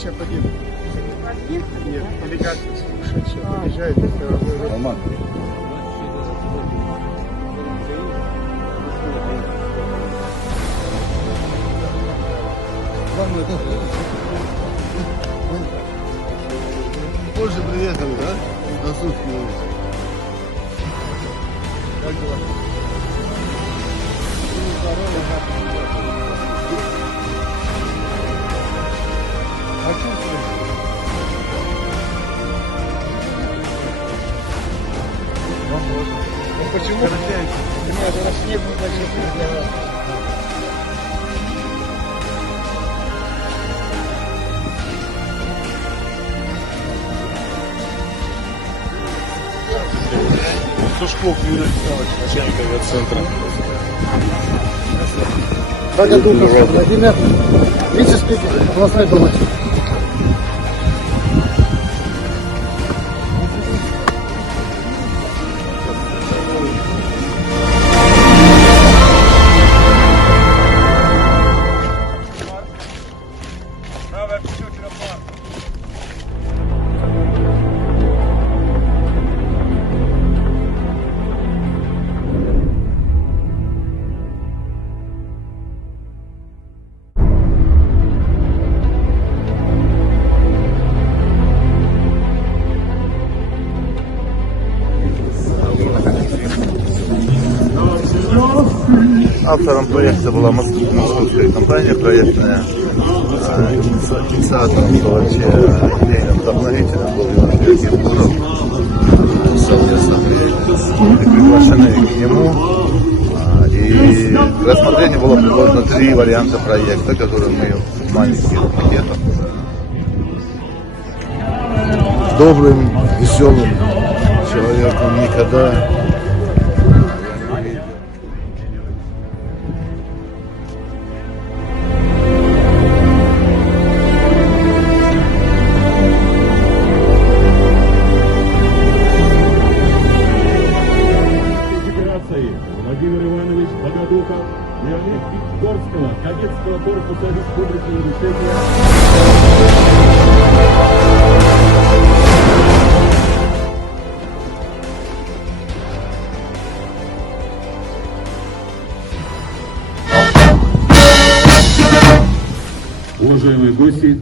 сейчас подъедут. Подъехали? Нет, делегация, слушай, сейчас подъезжает. Роман. Позже приехали, да? На сутки. Как дела? А что Почему? Нет, у нас не было значения для вас. Сушков Юрий Александрович, начальник авиацентра. Богодухов Владимир, вице-спикер областной думы. Автором проекта была московская компания проектная. Инициатором вообще идейным вдохновителем был Юрий Гуров. Совместно были приглашены к нему. И к рассмотрению было предложено 3 варианта проекта, которые мы в маленьких пакетах. Добрым, веселым человеком никогда Владимир Иванович Богодухов, Леонид Горского, кадетского корпуса Республики Ингушетия. Уважаемые гости,